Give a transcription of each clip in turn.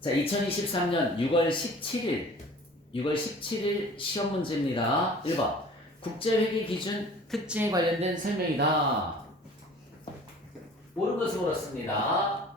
자, 2023년 6월 17일 시험 문제입니다. 1번. 국제회계 기준 특징에 관련된 설명이다. 옳은 것을 옳았습니다.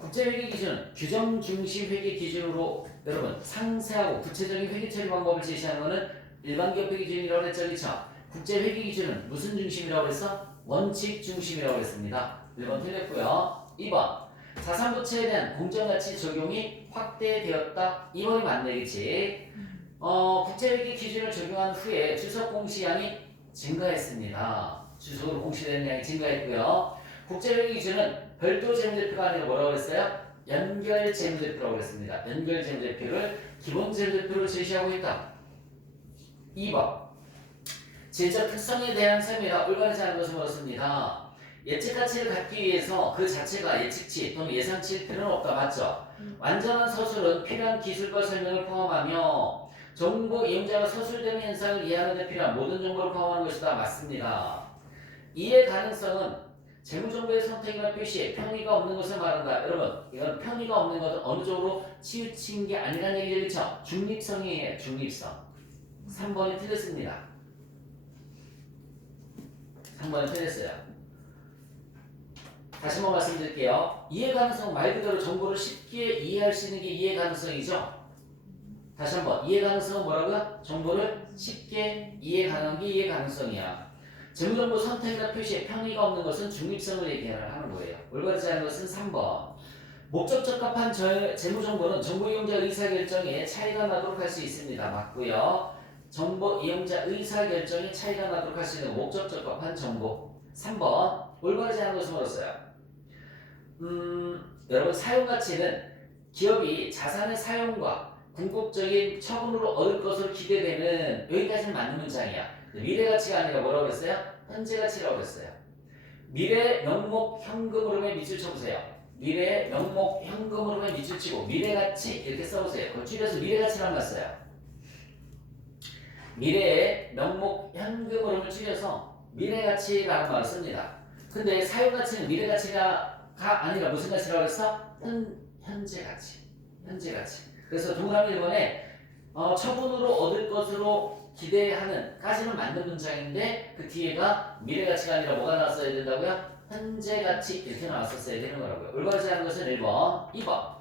국제회계 기준은 규정 중심 회계 기준으로 여러분 상세하고 구체적인 회계 처리 방법을 제시하는 것은 일반 기업 회계 기준이라고 했죠. 그렇죠? 국제회계 기준은 무슨 중심이라고 했어? 원칙 중심이라고 했습니다. 1번 틀렸고요. 2번. 자산부채에 대한 공정가치 적용이 확대되었다. 2번이 맞네, 그치? 국제회계 기준을 적용한 후에 주석 공시량이 증가했습니다. 주석으로 공시되는 양이 증가했고요. 국제회계 기준은 별도 재무제표가 아니라 뭐라고 그랬어요? 연결 재무제표라고 그랬습니다. 연결 재무제표를 기본 재무제표로 제시하고 있다. 2번. 질적 특성에 대한 설명이다. 올바르지 않은 것을 물었습니다. 예측 가치를 갖기 위해서 그 자체가 예측치 또는 예상치일 필요는 없다. 맞죠? 완전한 서술은 필요한 기술과 설명을 포함하며 정보 이용자가 서술되는 현상을 이해하는 데 필요한 모든 정보를 포함하는 것이다. 맞습니다. 이해 가능성은 재무정보의 선택이나 표시에 편의가 없는 것을 말한다. 여러분, 이건 편의가 없는 것은 어느 쪽으로 치우친 게 아니라는 얘기죠. 그렇죠? 중립성이에요. 중립성. 3번이 틀렸습니다. 3번이 틀렸어요. 다시 한번 말씀드릴게요. 이해 가능성은 말 그대로 정보를 쉽게 이해할 수 있는 게 이해 가능성이죠. 다시 한번 이해 가능성은 뭐라고요? 정보를 쉽게 이해 가능한 게 이해 가능성이야. 재무정보 선택이나 표시에 편의가 없는 것은 중립성을 얘기하는 거예요. 올바르지 않은 것은 3번. 목적 적합한 재무정보는 정보 이용자 의사결정에 차이가 나도록 할 수 있습니다. 맞고요. 정보 이용자 의사결정에 차이가 나도록 할 수 있는 목적 적합한 정보. 3번. 올바르지 않은 것을 물었어요. 여러분, 사용가치는 기업이 자산의 사용과 궁극적인 처분으로 얻을 것으로 기대되는, 여기까지는 맞는 문장이야. 미래가치가 아니라 뭐라고 그랬어요? 현재가치라고 그랬어요. 미래 명목 현금 흐름에 밑줄 쳐보세요. 미래 명목 현금 흐름에 밑줄 치고 미래가치 이렇게 써보세요. 그걸 줄여서 미래가치라고 놨어요. 미래의 명목 현금 흐름을 줄여서 미래가치라는 말을 씁니다. 근데 사용가치는 미래가치가 아니라 무슨 가치라고 했어? 현재가치. 현재가치. 그래서 동그라미 1번에 처분으로 얻을 것으로 기대하는 까지는 맞는 문장인데 그 뒤에가 미래가치가 아니라 뭐가 나왔어야 된다고요? 현재가치 이렇게 나왔었어야 되는 거라고요. 올바르지 않은 것은 1번. 2번.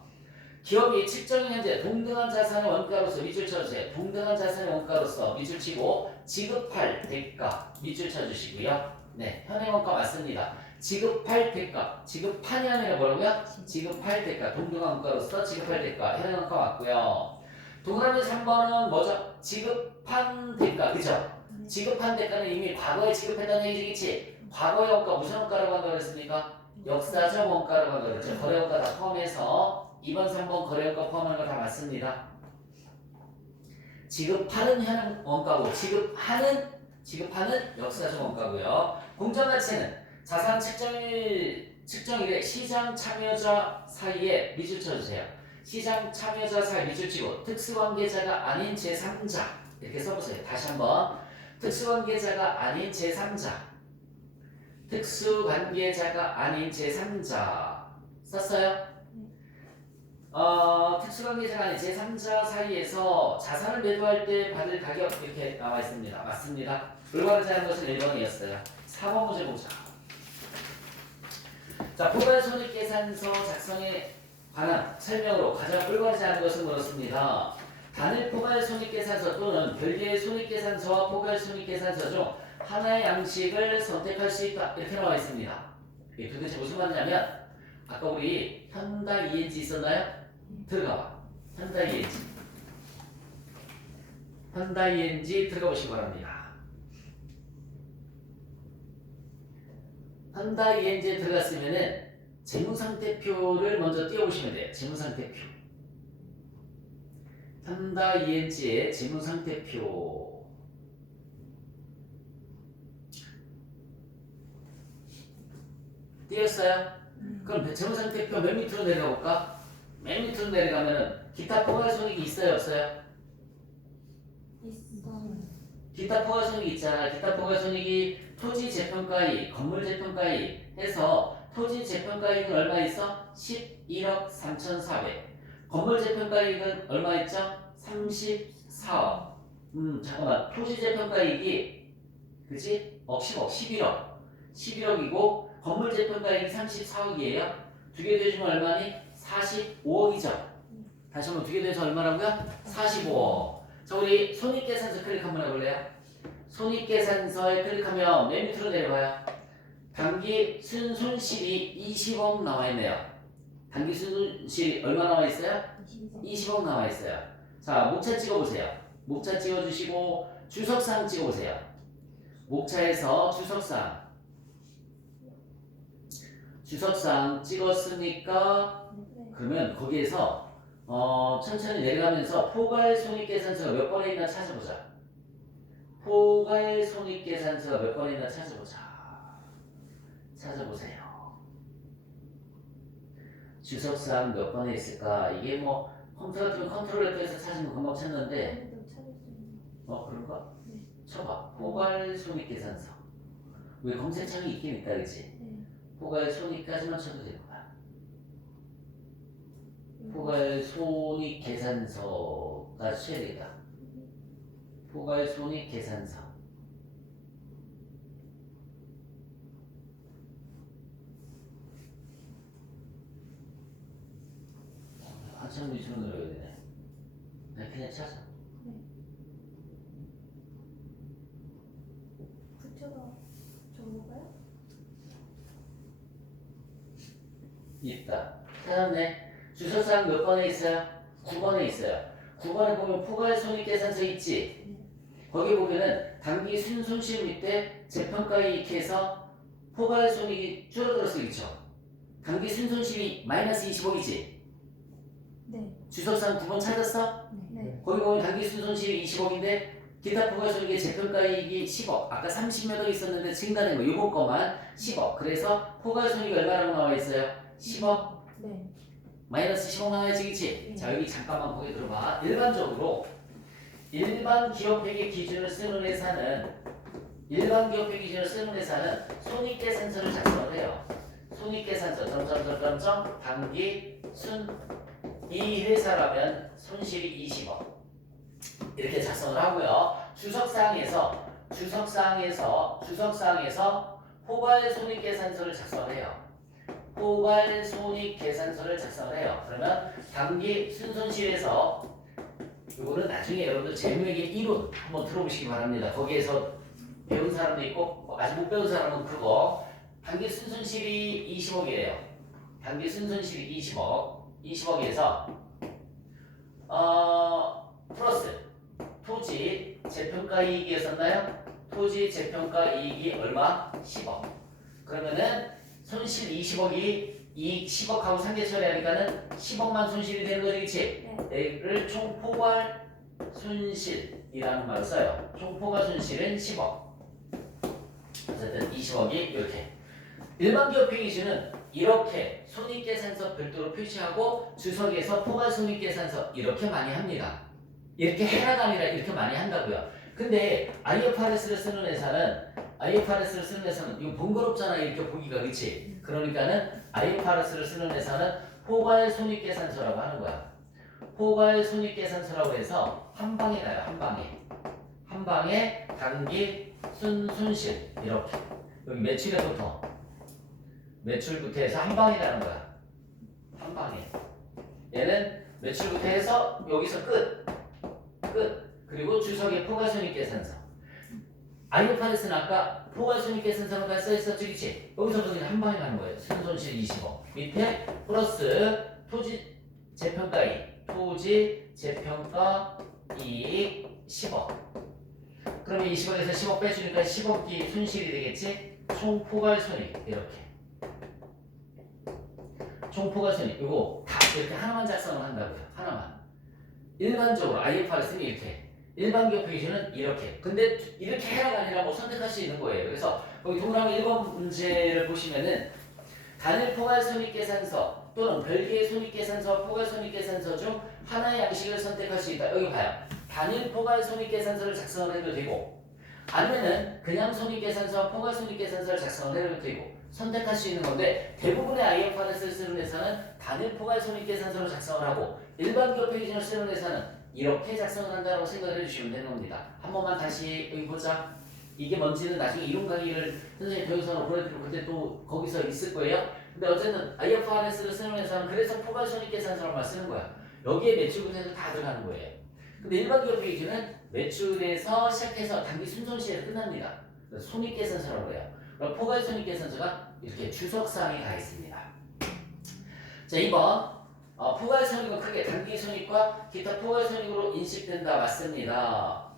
기업이 측정인 현재 동등한 자산의 원가로서 밑줄 쳐주세요. 동등한 자산의 원가로서 밑줄 치고 지급할 대가 밑줄 쳐주시고요. 네, 현행원가 맞습니다. 지급할 대가, 지급한이 아니라 뭐라고요? 지급할 대가, 동등한 원가로서 지급할 대가, 현행원가 맞고요. 동그라미 3번은 뭐죠? 지급한 대가, 그죠? 지급한 대가는 이미 과거에 지급했다는 얘기지. 과거의 원가 무슨 원가라고 한다고 했습니까? 역사적 원가라고 한다고 그랬죠. 거래 원가 다 포함해서 2번, 3번 거래 원가 포함하는 거 다 맞습니다. 지급하는 현행 원가고 지급하는 역사적 원가고요. 공정가치는 자산 측정일에 시장 참여자 사이에 밑줄 쳐주세요. 시장 참여자 사이 밑줄 치고 특수관계자가 아닌 제3자 이렇게 써보세요. 다시 한번 특수관계자가 아닌 제3자 특수관계자가 아닌 제3자 썼어요? 특수관계자가 아닌 제3자 사이에서 자산을 매도할 때 받을 가격 이렇게 나와 있습니다. 맞습니다. 올바르지 않은 것은 1번이었어요. 4번 문제 보자. 자, 포괄손익계산서 작성에 관한 설명으로 가장 올바르지 않은 것을 물었습니다. 단일 포괄손익계산서 또는 별개의 손익계산서와 포괄손익계산서 중 하나의 양식을 선택할 수 있다. 이렇게 나와 있습니다. 이게 도대체 무슨 말이냐면 아까 우리 현다 ENG 있었나요? 들어가봐. 현다 ENG. 현다 ENG 들어가 보시기 바랍니다. 현다 ENG에 들어갔으면은 재무상태표를 먼저 띄워보시면 돼요. 재무상태표. 현다 ENG의 재무상태표. 띄웠어요? 그럼 재무상태표 맨 밑으로 내려가 볼까? 맨 밑으로 내려가면은 기타 포괄손익이 있어요, 없어요? 기타 포괄손익이 있잖아. 기타 포괄손익이 토지 재평가이익, 건물 재평가이익 해서 토지 재평가이익은 얼마 있어? 11억 3,400. 건물 재평가이익은 얼마 있죠? 34억. 잠깐만. 토지 재평가이익이 그치? 10억, 11억. 11억이고 건물 재평가이익이 34억이에요. 두 개 더해주면 얼마니? 45억이죠. 다시 한번 두 개 더해서 얼마라고요? 45억. 자, 우리 손익계산서 클릭 한번 해볼래요? 손익계산서에 클릭하면 맨 밑으로 내려가요. 단기 순손실이 20억 나와 있네요. 단기 순손실이 얼마 나와 있어요? 20억 나와 있어요. 자, 목차 찍어보세요. 목차 찍어주시고 주석상 찍어보세요. 목차에서 주석상 찍었으니까 그러면 거기에서 천천히 내려가면서 포괄 손익계산서가 몇 번에 있나 찾아보자. 포괄 손익계산서가 몇 번에 있나 찾아보세요. 주석상 몇 번에 있을까? 이게 뭐 컴퓨터 같으면 컨트롤 F에서 찾으면 금방 찾는데 그런가? 네. 쳐봐. 포괄 손익계산서. 왜 검색창이 있긴 있다 그치? 네. 포괄 손익까지만 쳐도 될 거야. 포괄 손익계산서가 쳐야 되겠다. 포괄 손익계산서. 한참 밑으로 내려야 되네. 그냥 찾아. 부처가 정보가요? 있다. 찾았네. 주소상 몇 번에 있어요? 9번에 있어요. 9번에 보면 포괄 손익계산서 있지? 거기 보면은 단기 순손실 밑에 재평가이익해서 포괄 손익이 줄어들었어 있죠? 단기 순손실이 마이너스 20억이지? 네. 주소상 9번 찾았어? 네. 거기 보면 단기 순손실이 20억인데 기타 포괄 손익의 재평가이익이 10억. 아까 30몇 억 있었는데 증가된 거 요번 거만 10억. 그래서 포괄 손익이 얼마라고 나와 있어요? 10억. 네. 마이너스 10억 나와야지 그치? 자 여기 잠깐만 보게 들어봐. 일반적으로 일반 기업회계 기준을 쓰는 회사는 손익계산서를 작성을 해요. 손익계산서 점점점점점 단기 순 이 회사라면 손실이 20억 이렇게 작성을 하고요. 주석사항에서 포괄 손익계산서를 작성을 해요. 포괄 손익계산서를 작성을 해요. 그러면 단기 순손실에서 이거는 나중에 여러분들 재무회계 이론 한번 들어보시기 바랍니다. 거기에서 배운 사람도 있고 아직 못 배운 사람은 그거 단기 순손실이 20억이에요. 단기 순손실이 20억에서 플러스 토지 재평가이익이었었나요? 토지 재평가이익이 얼마? 10억. 그러면은 손실 20억이 이익 10억하고 상계 처리하니까는 10억만 손실이 되는 거지, 그치? 얘를 총포괄 손실이라는 말을 써요. 총포괄 손실은 10억. 어쨌든 20억이 이렇게. 일반 기업회계 기준은 이렇게 손익계산서 별도로 표시하고 주석에서 포괄 손익계산서 이렇게 많이 합니다. 이렇게 해라가 아니라 이렇게 많이 한다고요. 근데 IFRS를 쓰는 회사는 이거 번거롭잖아 이렇게 보기가 그치? 그러니까는 IFRS를 쓰는 회사는 포괄 손익계산서라고 하는 거야. 포괄 손익계산서라고 해서 한 방에 가요. 한 방에 단기 순손실 이렇게 여기 매출부터 해서 한 방에 가는 거야. 한 방에. 얘는 매출부터 해서 여기서 끝. 그리고 주석의 포괄손익계산서. IFRS는 아까 포괄손익계산서가 써있었지, 그치? 여기서부터 그냥 한 방에 가는 거예요. 순손실 20억. 밑에 플러스 토지 재평가이익 10억. 그러면 20억에서 10억 빼주니까 10억이 손실이 되겠지? 총 포괄손익 이렇게. 총포괄손익 이거 다 이렇게 하나만 작성을 한다고요. 하나만. 일반적으로 IFRS는 이렇게. 일반 기업회계 기준은 이렇게. 근데 이렇게 해라가 아니라 뭐 선택할 수 있는 거예요. 그래서 거기 동그라미 1번 문제를 보시면은 단일 포괄손익계산서 또는 별개의 손익계산서, 포괄손익계산서 중 하나의 양식을 선택할 수 있다. 여기 봐요. 단일 포괄손익계산서를 작성을 해도 되고 아니면은 그냥 손익계산서, 포괄손익계산서를 작성을 해도 되고 선택할 수 있는 건데 대부분의 IFRS를 쓰는 회사는 단일 포괄 손익계산서로 작성을 하고 일반 기업회 기준을 쓰는 회사는 이렇게 작성을 한다고 생각을 해주시면 되는 겁니다. 한 번만 다시 여기 보자. 이게 뭔지는 나중에 이론 강의를 선생님 동영상으로 보내드리고 그때 또 거기서 있을 거예요. 근데 어쨌든 IFRS를 쓰는 회사는 그래서 포괄 손익계산서로만 쓰는 거야. 여기에 매출분해서 다 들어가는 거예요. 근데 일반 기업회 기준은 매출에서 시작해서 단기 순손실에 끝납니다. 손익계산서라고 해요. 그럼 포괄 손익계산서가 이렇게 주석사항에 가 있습니다. 자, 2번 포괄 손익은 크게 단기 손익과 기타 포괄 손익으로 인식된다. 맞습니다.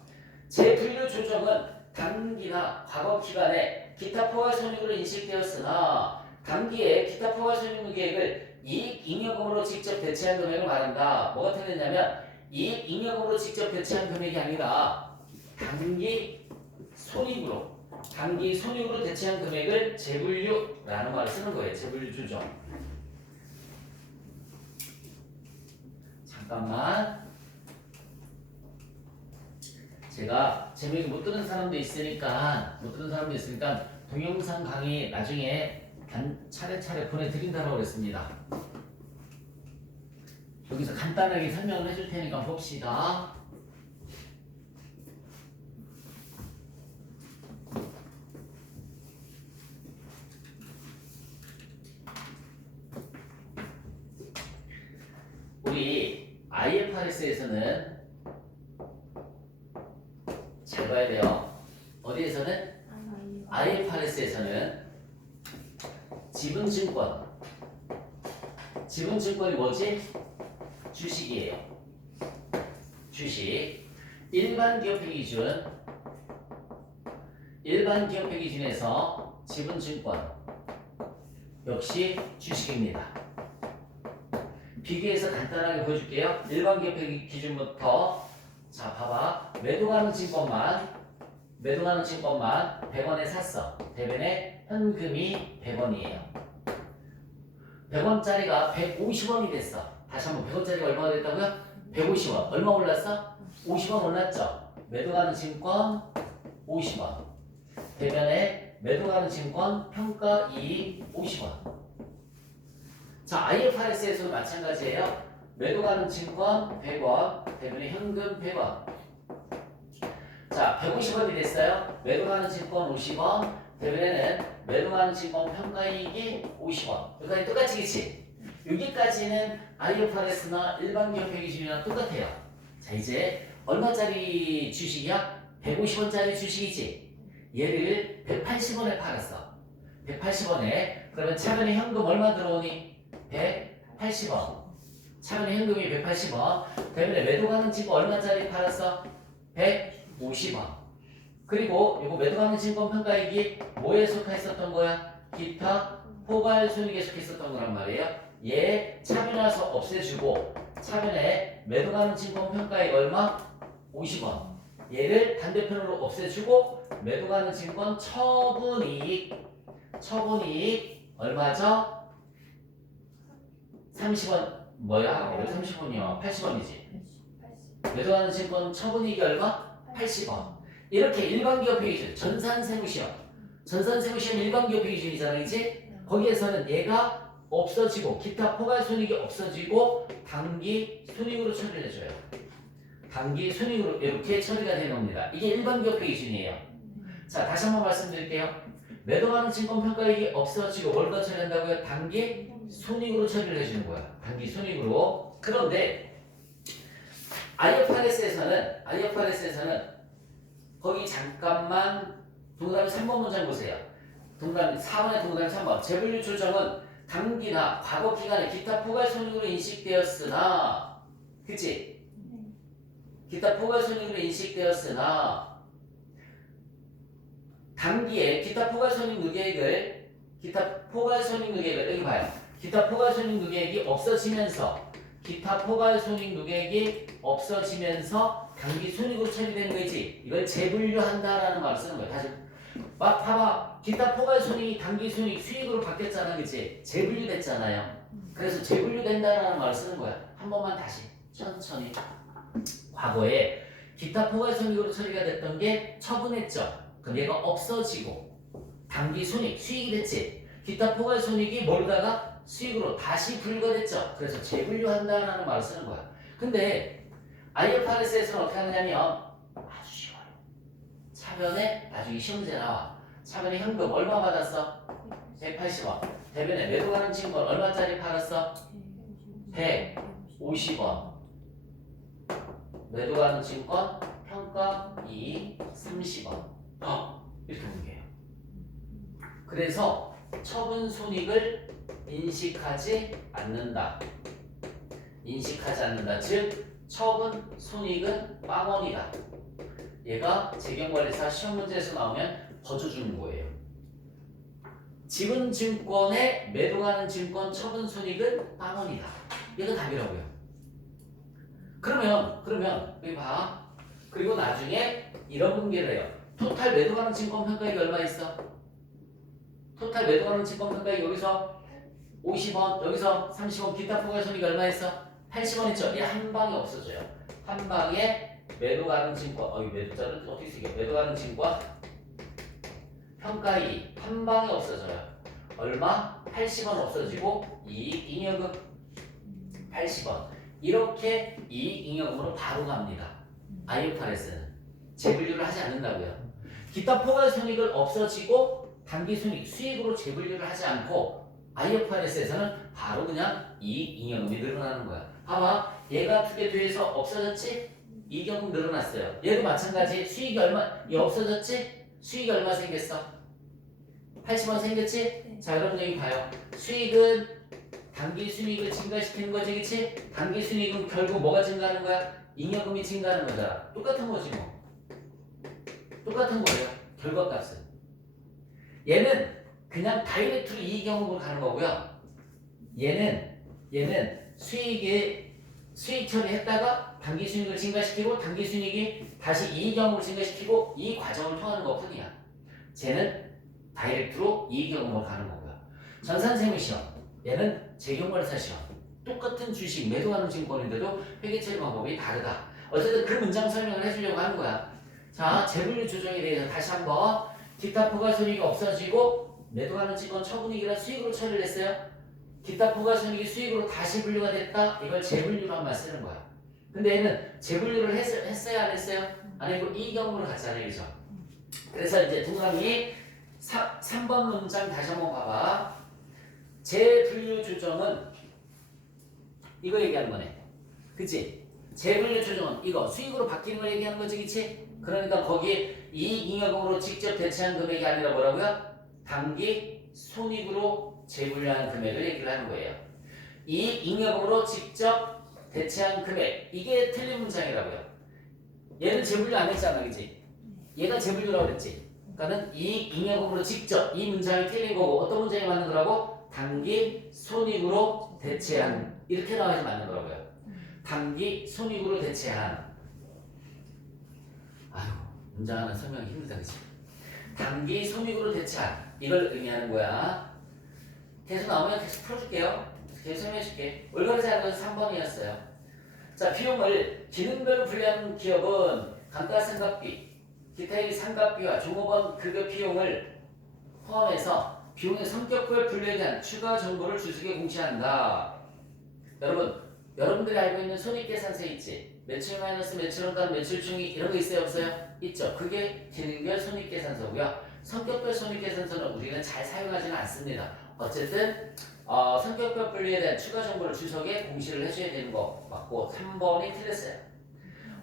재분류 조정은 단기나 과거 기간에 기타 포괄 손익으로 인식되었으나 단기에 기타 포괄 손익 계획을 이익 잉여금으로 직접 대체한 금액을 말한다. 뭐가 틀렸냐면 이익 잉여금으로 직접 대체한 금액이 아니라 단기 손익으로 대체한 금액을 재분류라는 말을 쓰는 거예요. 재분류 조정. 잠깐만. 제가 재미있게 못 듣는 사람도 있으니까 동영상 강의 나중에 차례차례 보내드린다고 그랬습니다. 여기서 간단하게 설명을 해줄 테니까 봅시다. 우리 IFRS에서는 잘 봐야 돼요. 어디에서는? IFRS에서는 지분증권이 뭐지? 주식이에요. 주식. 일반 기업회 기준에서 지분증권 역시 주식입니다. 비교해서 간단하게 보여줄게요. 일반 기업회 기준부터 자 봐봐. 매도 가능증권만 100원에 샀어. 대변에 현금이 100원이에요. 100원짜리가 150원이 됐어. 다시 한번 100원짜리가 얼마가 됐다고요? 150원. 얼마 올랐어? 50원 올랐죠. 매도 가능증권 50원. 대변에 매도 가능증권 평가 이익 50원. 자, IFRS에서도 마찬가지예요. 매도 가능증권 100원, 대변에 현금 100원. 자, 150원이 됐어요. 매도 가능증권 50원, 대변에는 매도 가능증권 평가이익이 50원. 여기까지 똑같이겠지? 여기까지는 IFRS나 일반 기업회 기준이랑 똑같아요. 자, 이제 얼마짜리 주식이야? 150원짜리 주식이지? 얘를 180원에 팔았어. 180원에. 그러면 차변에 현금 얼마 들어오니? 180원. 차변에 현금이 180원. 대변에 매도 가능증권 얼마짜리 팔았어? 150원. 그리고 이거 매도 가능증권 평가이익이 뭐에 속했었던 거야? 기타 포괄 손익에 속했었던 거란 말이에요. 얘 차변 와서 없애주고 차변에 매도 가능증권 평가이익 얼마? 50원. 얘를 반대편으로 없애주고 매도 가능증권 처분이익 얼마죠? 30원. 뭐야? 왜 30원이야? 80원이지. 매도 가능증권 처분이익이 얼마? 80원. 이렇게 일반 기업회 기준, 전산세무시험 일반 기업회 기준이잖아, 이제 거기에서는 얘가 없어지고 기타 포괄 손익이 없어지고 단기 손익으로 처리를 해줘요. 단기 손익으로 이렇게 처리가 되는 겁니다. 이게 일반 기업회 기준이에요. 자, 다시 한번 말씀드릴게요. 매도 가능증권 평가이익이 없어지고 뭘로 처리한다고요? 단기 손익으로 처리를 해주는 거야. 단기 손익으로. 그런데 IFRS에서는 거기 잠깐만 동그라미 3번 문장 보세요. 동그라미 4번에 동그라미 3번. 재분류 조정은 단기나 과거 기간에 기타 포괄 손익으로 인식되었으나, 그치? 기타 포괄 손익으로 인식되었으나 단기에 기타 포괄 손익 누계액을 여기 봐요. 기타 포괄 손익 누계액이 없어지면서 단기 손익으로 처리되는 거지. 이걸 재분류한다라는 말을 쓰는 거야. 다시 봐봐. 기타 포괄 손익이 단기 손익 수익으로 바뀌었잖아, 그치? 재분류됐잖아요. 그래서 재분류된다라는 말을 쓰는 거야. 한 번만 다시 천천히. 과거에 기타 포괄 손익으로 처리가 됐던 게 처분했죠. 그럼 얘가 없어지고 단기 손익 수익이 됐지. 기타 포괄 손익이 모르다가 수익으로 다시 분류가 됐죠. 그래서 재분류한다라는 말을 쓰는 거야. 근데 IFRS에서는 어떻게 하느냐면 아주 쉬워요. 차변에 나중에 시험 문제 나와. 차변에 현금 얼마 받았어? 180원. 대변에 매도 가능 증권 얼마짜리 팔았어? 150원. 매도 가능 증권 평가 이익 30원. 이렇게 보는 거예요. 그래서 처분 손익을 인식하지 않는다. 인식하지 않는다. 즉 처분 손익은 빵원이다. 얘가 재경관리사 시험 문제에서 나오면 거저주는 거예요. 지분증권에 매도 가는 증권 처분 손익은 빵원이다. 얘가 답이라고요. 그러면 여기 봐. 그리고 나중에 이런 문제를 해요. 토탈 매도 가능 증권 평가액이 얼마 있어? 토탈 매도 가능 증권 평가액 여기서 50원, 여기서 30원, 기타 포괄 손익이 얼마 있어? 80원 있죠? 얘 한 방에 없어져요. 한 방에 매도 가능 증권, 이 매도자는 어떻게 쓰게? 매도 가능 증권 평가이익 한 방에 없어져요. 얼마? 80원 없어지고 이익 잉여금 80원. 이렇게 이익 잉여금으로 바로 갑니다. IFRS는 재분류를 하지 않는다고요. 기타 포괄 손익을 없어지고 단기 손익, 수익으로 재분류를 하지 않고 IFRS에서는 바로 그냥 이익 잉여금이 늘어나는 거야. 봐봐, 얘가 두 개 뒤에서 없어졌지? 이익잉여금 늘어났어요. 얘도 마찬가지. 수익이 얼마? 얘 없어졌지? 수익이 얼마 생겼어? 80원 생겼지? 자, 그럼 여기 봐요. 수익은 단기 순이익을 증가시키는 거지, 그치? 단기 순이익은 결국 뭐가 증가하는 거야? 잉여금이 증가하는 거잖아. 똑같은 거지 뭐. 똑같은 거예요. 결과값은. 얘는 그냥 다이렉트로 이익경험으로 가는 거고요. 얘는 수익 처리했다가 단기 순이익을 증가시키고 단기 순이익이 다시 이익경험으로 증가시키고 이 과정을 통하는 거거든요. 쟤는 다이렉트로 이익경험으로 가는 거고요. 전산세무 시험. 얘는 재경관리사 시험. 똑같은 주식 매도하는 증권인데도 회계 처리 방법이 다르다. 어쨌든 그 문장 설명을 해주려고 하는 거야. 자, 재분류 조정에 대해서 다시 한번 기타 포괄 손익이 없어지고 매도하는 증권 처분이익이라 수익으로 처리를 했어요. 기타 포괄 손익이 수익으로 다시 분류가 됐다. 이걸 재분류란 말 쓰는 거야. 근데 얘는 재분류를 했어요, 안 했어요? 안 했고 이익경험으로 갔잖아요, 그죠? 그래서 이제 동감이 3번 문장 다시 한번 봐봐. 재분류 조정은 이거 얘기하는 거네. 그치? 재분류 조정은 이거 수익으로 바뀌는 걸 얘기하는 거지, 그치? 그러니까 거기 이익잉여금으로 직접 대체한 금액이 아니라 뭐라고요? 단기 손익으로 재분류한 금액을 얘기를 하는 거예요. 이익잉여금으로 직접 대체한 금액, 이게 틀린 문장이라고요. 얘는 재분류 안 했잖아, 그치? 얘가 재분류라고 그랬지? 그러니까는 이익잉여금으로 직접 이 문장이 틀린 거고 어떤 문장이 맞는 거라고? 단기 손익으로 대체한, 이렇게 나와야지 맞는 거라고요. 단기 손익으로 대체한. 아유, 문장 하나 설명이 힘들다, 그치? 단기 손익으로 대체한, 이걸 의미하는 거야. 계속 나오면 계속 풀어줄게요. 계속 설명해줄게. 올바르지 않은 것은 3번이었어요. 자, 비용을 기능별로 분류하는 기업은 감가상각비, 기타의 상각비와 종업원 급여 비용을 포함해서 비용의 성격별 분류에 대한 추가 정보를 주식에 공시한다. 여러분들이 알고 있는 손익계산서 있지? 매출 마이너스 매출원 간 매출총액 이런 거 있어요, 없어요? 있죠. 그게 기능별 손익계산서고요. 성격별 손익계산서는 우리는 잘 사용하지는 않습니다. 어쨌든 성격별 분류에 대한 추가 정보를 주석에 공시를 해줘야 되는 거 맞고 3번이 틀렸어요.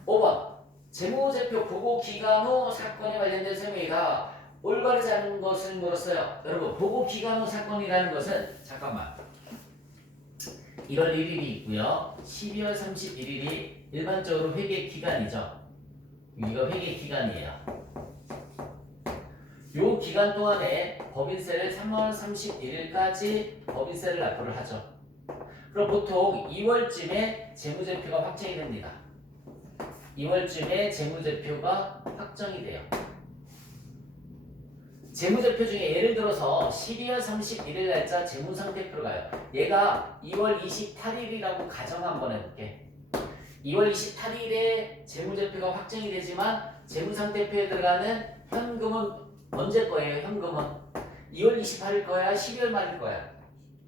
5번 재무제표 보고 기간 후 사건에 관련된 설명이다. 올바르지 않은 것을 물었어요. 여러분, 보고 기간 후 사건이라는 것은 잠깐만 1월 1일이 있고요. 12월 31일이 일반적으로 회계 기간이죠. 이거 회계 기간이에요. 요 기간 동안에 법인세를 3월 31일까지 법인세를 납부를 하죠. 그럼 보통 2월쯤에 재무제표가 확정이 됩니다. 2월쯤에 재무제표가 확정이 돼요. 재무제표 중에 예를 들어서 12월 31일 날짜 재무상태표로 가요. 얘가 2월 28일이라고 가정 한번 해볼게. 2월 28일에 재무제표가 확정이 되지만 재무상태표에 들어가는 현금은 언제 거예요? 현금은 2월 28일 거야? 12월 말일 거야?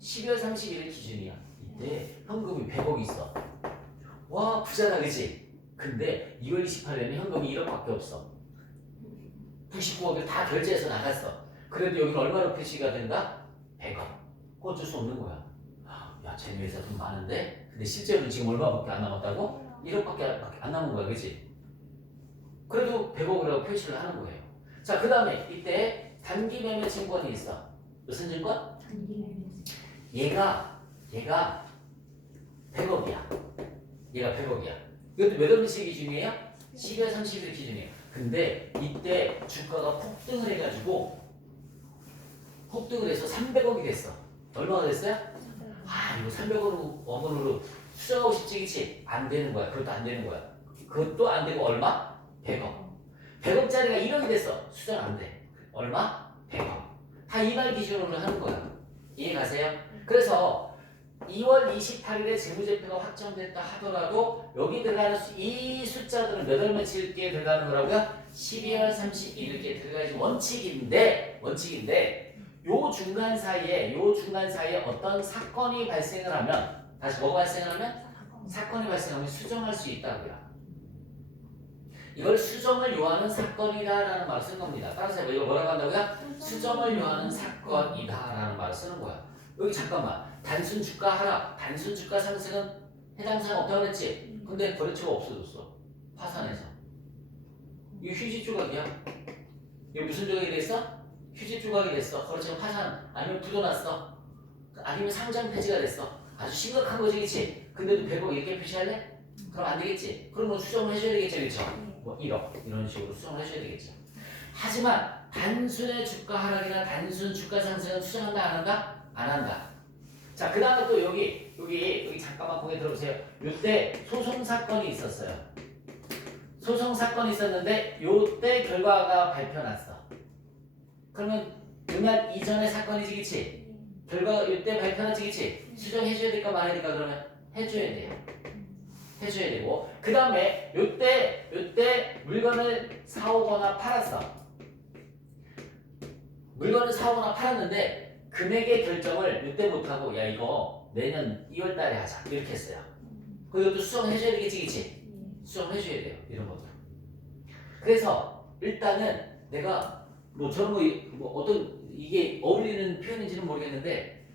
12월 31일 기준이야. 이때 현금이 100억 있어. 와, 부자다, 그치? 근데 2월 28일에는 현금이 1억밖에 없어. 99억을 다 결제해서 나갔어. 그래도 여기는 얼마로 표시가 된다? 100억. 그거 어쩔 수 없는 거야. 야, 쟤네 회사 돈 많은데? 근데 실제로는 지금 얼마밖에 안 남았다고? 1억밖에 안 남은 거야, 그치? 그래도 100억이라고 표시를 하는 거예요. 자, 그 다음에 이때 단기 매매 증권이 있어. 무슨 증권? 단기 매매. 얘가 100억이야. 얘가 100억이야. 이것도 몇 월미치 기준이에요? 12월 30일 기준이에요. 근데 이때 주가가 폭등을 해가지고 폭등을 해서 300억이 됐어. 얼마가 됐어요? 아, 이거 300억으로 수정하고 싶지, 그치? 안 되는 거야. 그것도 안 되는 거야. 그것도 안 되고 얼마? 100억. 100억짜리가 1억이 됐어. 수정 안 돼. 얼마? 100억. 다 이말 기준으로 하는 거야. 이해 가세요? 그래서 2월 28일에 재무제표가 확정됐다 하더라도 여기 들어가는 이 숫자들은 몇 월 며칠께 들어가는 거라고요? 12월 31일께 들어가야지 원칙인데 요 중간 사이에 어떤 사건이 발생을 하면 다시 뭐가 발생을 하면? 사건이 발생하면 수정할 수 있다고요. 이걸 수정을 요하는 사건이다라는 말을 쓴 겁니다. 따라서 이거 뭐라고 한다고요? 수정을 요하는 사건이다라는 말을 쓰는 거야. 여기 잠깐만, 단순 주가 하락, 단순 주가 상승은 해당 사항 없다고 그랬지? 근데 거래처가 없어졌어. 파산해서. 이거 휴지 조각이야. 이거 무슨 조각이 됐어? 휴지 조각이 됐어. 거래처가 파산, 아니면 부도났어. 아니면 상장 폐지가 됐어. 아주 심각한 거지, 그치? 근데도 100억 이렇게 표시할래? 그럼 안 되겠지? 그러면 수정을 해줘야 되겠죠, 그쵸? 뭐 1억 이런 식으로 수정을 해줘야 되겠죠. 하지만 단순의 주가 하락이나 단순 주가 상승은 수정한다, 안 한다? 안 한다. 자, 그 다음에 또 여기 잠깐만 거기 들어보세요. 이때 소송 사건이 있었어요. 소송 사건이 있었는데 요때 결과가 발표났어. 그러면 그날 이전의 사건이지, 그치? 결과가 요때 발표났지, 그치? 수정해줘야 될까 말아야 될까? 그러면 해줘야 돼요. 해줘야 되고, 그 다음에 요때 물건을 사오거나 팔았어. 물건을 사오거나 팔았는데 금액의 결정을 요때 못하고, 야, 이거 내년 2월 달에 하자, 이렇게 했어요. 그럼 이것도 수정해줘야 되겠지, 그치? 수정해줘야 돼요, 이런 것도. 그래서 일단은 내가 뭐 저런 뭐 어떤 이게 어울리는 표현인지는 모르겠는데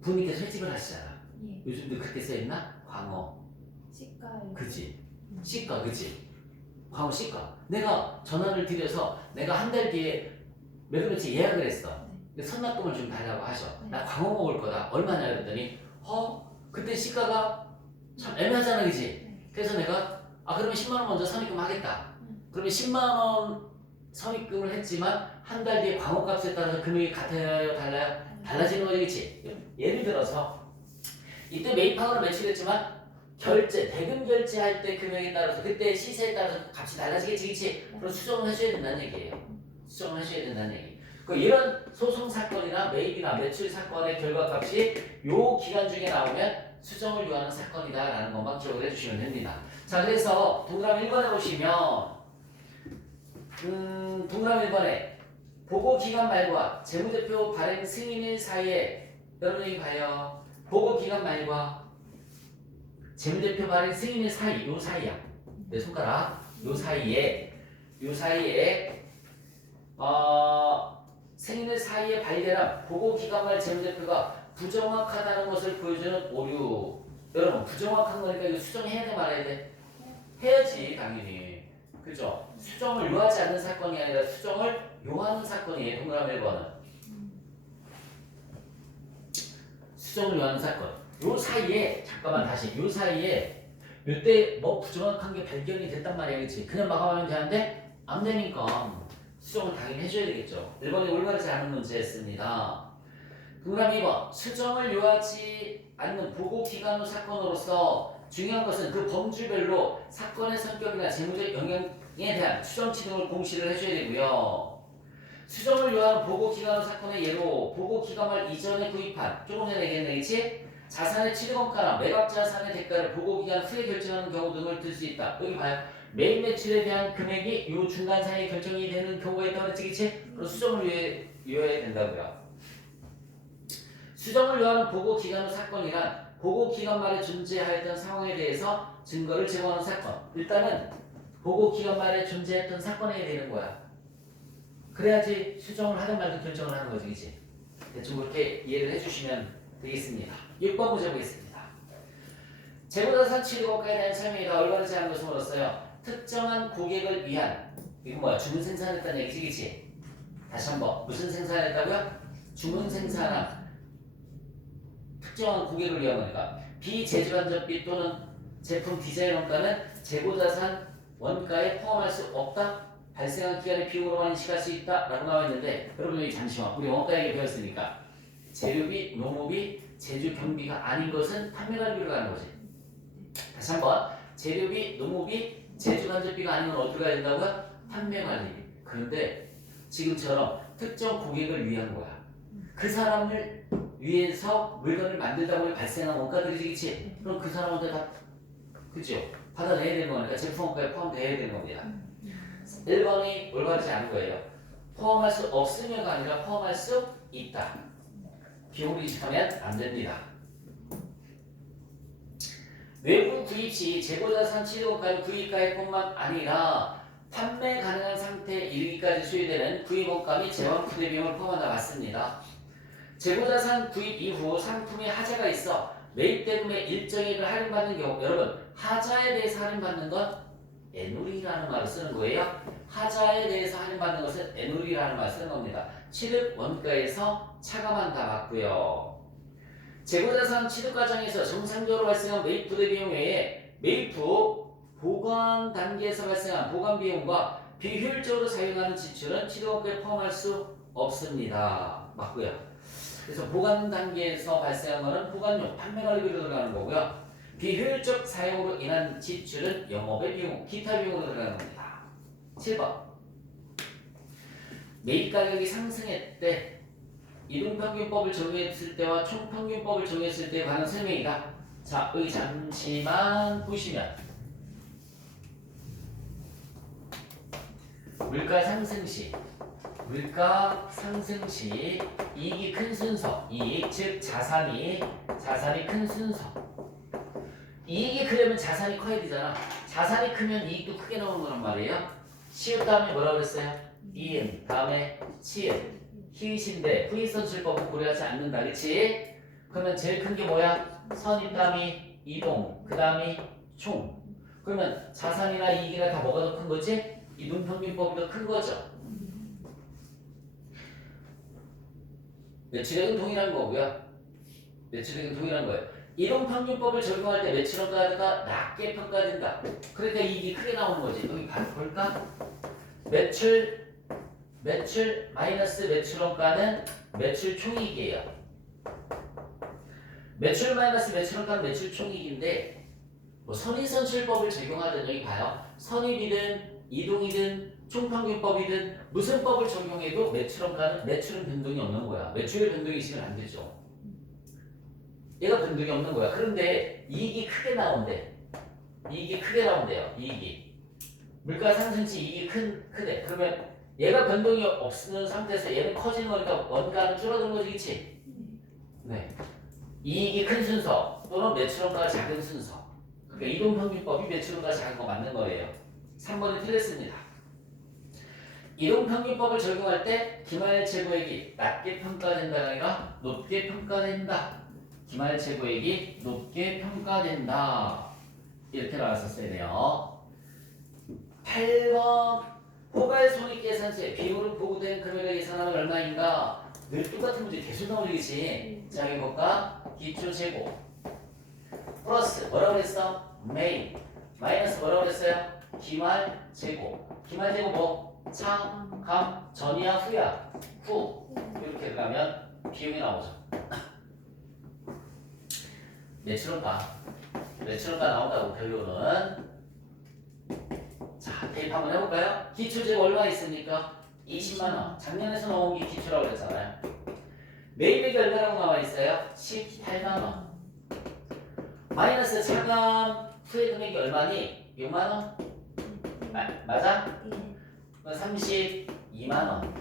부모님께서 횟집을 하시잖아. 요즘도 그렇게 써있나? 광어. 시가요. 그치? 시가, 그치? 광어 시가. 내가 전화를 드려서 내가 한 달 뒤에 몇 며칠 예약을 했어. 근데 선납금을 좀 달라고 하셔. 나 광어 먹을 거다. 얼마냐 그랬더니 그때 시가가 참 애매하잖아, 그치? 그래서 내가 그러면 10만 원 먼저 선입금 하겠다. 그러면 10만 원 선입금을 했지만 한 달 뒤에 광어 값에 따라서 금액이 같아요, 달라요? 달라지는 거지, 그치? 예를 들어서 이때 매입하거나 매출했지만 대금 결제할 때 금액에 따라서 그때 시세에 따라서 값이 달라지겠지, 그치? 그럼 수정을 해줘야 된다는 얘기예요. 수정을 해줘야 된다는 얘기. 이런 소송 사건이나 매입이나 매출 사건의 결과값이 요 기간 중에 나오면 수정을 요하는 사건이다라는 것만 기억을 해주시면 됩니다. 자, 그래서 동그라미 1번에 보시면 동그라미 1번에 보고 기간 말과 재무제표 발행 승인일 사이에 여러분이 봐요. 보고 기간 말과 재무제표 발행 승인일 사이, 요 사이야. 내 손가락, 요 사이에 승인일 사이에 발견한 보고 기간 말 재무제표가 부정확하다는 것을 보여주는 오류. 여러분, 부정확한 거니까 이거 수정해야 돼, 말아야 돼? 해야지, 당연히. 그죠? 수정을 요하지 않는 사건이 아니라 수정을 요하는 사건이에요, 동그라미 1번은. 수정을 요하는 사건. 요 사이에 잠깐만 다시 요 사이에 요때 뭐 부정확한 게 발견이 됐단 말이야, 그치? 그냥 마감하면 되는데 안 되니까 수정을 당연히 해줘야 되겠죠. 1번이 올바르지 않은 문제였습니다. 동그라미 2번 수정을 요하지 않는 보고 기간 후 사건으로서 중요한 것은 그 범주별로 사건의 성격이나 재무적 영향에 대한 수정치 등을 공시를 해줘야 되고요. 수정을 요하는 보고 기간 후 사건의 예로 보고 기간 말 이전에 구입한 조금 전에 얘기했네, 그치? 자산의 취득원가나 매각 자산의 대가를 보고기간 후에 결정하는 경우 등을 들 수 있다. 여기 봐요. 매입 매출에 대한 금액이 요 중간 사이에 결정이 되는 경우가 있다고 그랬지, 그치? 그럼 수정을 요해야 된다고요. 수정을 요하는 보고기간 후 사건이란 보고기간 말에 존재하였던 상황에 대해서 증거를 제공하는 사건. 일단은 보고기간 말에 존재했던 사건이 되는 거야. 그래야지 수정을 하든 말든 결정을 하는 거지, 그치? 대충 그렇게 이해를 해주시면 되겠습니다. 6번 문제 보겠습니다. 재고자산 취득원가에 대한 설명이다. 올바르지 않은 것을 물었어요. 특정한 고객을 위한, 이거 뭐야? 주문 생산했다는 얘기지, 그치? 다시 한번, 무슨 생산했다고요? 주문 생산한 특정한 고객을 위한 거니까 비제조간접비 또는 제품 디자인 원가는 재고자산 원가에 포함할 수 없다. 발생한 기간의 비용으로만 인식할 수 있다 라고 나와 있는데, 여러분 여기 잠시만, 우리 원가 얘기 배웠으니까 재료비, 노무비, 제조 경비가 아닌 것은 판매관리비로 가는 거지. 다시 한번, 재료비, 노무비, 제조 간접비가 아닌 건 어디로 가야 된다고요? 판매관리비. 그런데 지금처럼 특정 고객을 위한 거야. 그 사람을 위해서 물건을 만들다 보니 발생한 원가들이지, 그치? 그럼 그 사람한테 다, 그죠? 받아내야 되는 거니까 제품 원가에 포함되어야 되는 겁니다. 1번이 올바르지 않은 거예요. 포함할 수 없으며가 아니라 포함할 수 있다. 비용을 인식하면 안 됩니다. 외부 구입 시 재고자산 취득원가는 구입가액뿐만 아니라 판매 가능한 상태에 이르기까지 소요되는 구입원가 및 제왕 부대비용을 포함한다. 맞습니다. 재고자산 구입 이후 상품에 하자가 있어 매입대금의 일정액을 할인받는 경우, 여러분 하자에 대해서 할인받는 건 애누리라는 말을 쓰는 거예요. 하자에 대해서 할인받는 것은 애누리라는 말을 쓰는 겁니다. 취득 원가에서 차감한다. 맞고요. 재고자산 취득 과정에서 정상적으로 발생한 매입 부대 비용 외에 매입 후 보관 단계에서 발생한 보관 비용과 비효율적으로 사용하는 지출은 취득 원가에 포함할 수 없습니다. 맞고요. 그래서 보관 단계에서 발생한 것은 보관용, 판매관리비로 들어가는 거고요. 비효율적 사용으로 인한 지출은 영업의 비용, 기타 비용으로 들어가는 겁니다. 7번. 매입 가격이 상승했을 이동평균법을 적용했을 때와 총평균법을 적용했을 때에 관한 설명이다. 자, 여기 잠시만 보시면 물가 상승 시 이익이 큰 순서, 이익 즉 자산이 큰 순서. 이익이 크려면 자산이 커야 되잖아. 자산이 크면 이익도 크게 나오는 거란 말이에요. 시읒 다음에 뭐라고 그랬어요? 이음 다음에 치읒. 희윗인데 후윗선출법은 고려하지 않는다. 그치? 그러면 제일 큰 게 뭐야? 선임 다음이 이동, 그 다음이 총. 그러면 자산이나 이익이나 다 뭐가 더 큰 거지? 이동평균법이 더 큰 거죠. 매출액은 동일한 거고요. 매출액은 동일한 거예요. 이동평균법을 적용할 때 매출원가가 낮게 평가된다. 그러니까 이익이 크게 나오는 거지. 여기 볼까? 매출 마이너스 매출원가는 매출 총이익이에요. 매출 마이너스 매출원가는 매출 총이익인데, 뭐 선인선출법을 적용하든 여기 봐요. 선입이든 이동이든 총평균법이든 무슨 법을 적용해도 매출은 변동이 없는 거야. 매출의 변동이 있으면 안 되죠. 얘가 변동이 없는 거야. 그런데 이익이 크게 나온대. 이익이 크게 나온대요. 이익이. 물가 상승시 이익이 크대. 그러면 얘가 변동이 없는 상태에서 얘는 커지는 거니까 원가는 줄어드는 거지, 그치? 네. 이익이 큰 순서 또는 매출원가가 작은 순서. 그러니까 이동평균법이 매출원가가 작은 거 맞는 거예요. 3번이 틀렸습니다. 이동평균법을 적용할 때 기말 재고액이 낮게 평가된다가 아니라 높게 평가된다. 기말 재고액이 높게 평가된다. 이렇게 나왔었어야 돼요. 8번 포괄 손익계산서에 비용으로 보고된 금액을 계산하면 얼마인가? 늘 똑같은 문제 계속 나오겠지. 자, 여기 볼까? 기초 재고 플러스 뭐라고 그랬어? 메인 마이너스 뭐라고 그랬어요? 기말 재고. 기말 재고 뭐? 차, 감, 전이야, 후야? 후. 이렇게 들어가면 비용이 나오죠. 매출원가 나온다고 결론은. 자, 대입 한번 해볼까요? 기초재고 얼마 있습니까? 20만원. 작년에서 나온 게 기초라고 그랬잖아요. 매입액이 얼마라고 나와 있어요? 18만원. 마이너스 차감 후의 금액이 얼마니? 6만 원? 맞아? 예. 32만 원.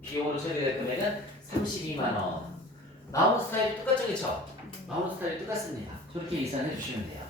비용으로 처리될 금액은 32만 원. 나오는 스타일이 똑같죠, 그렇죠? 나오는 스타일이 똑같습니다. 저렇게 계산해 주시면 돼요.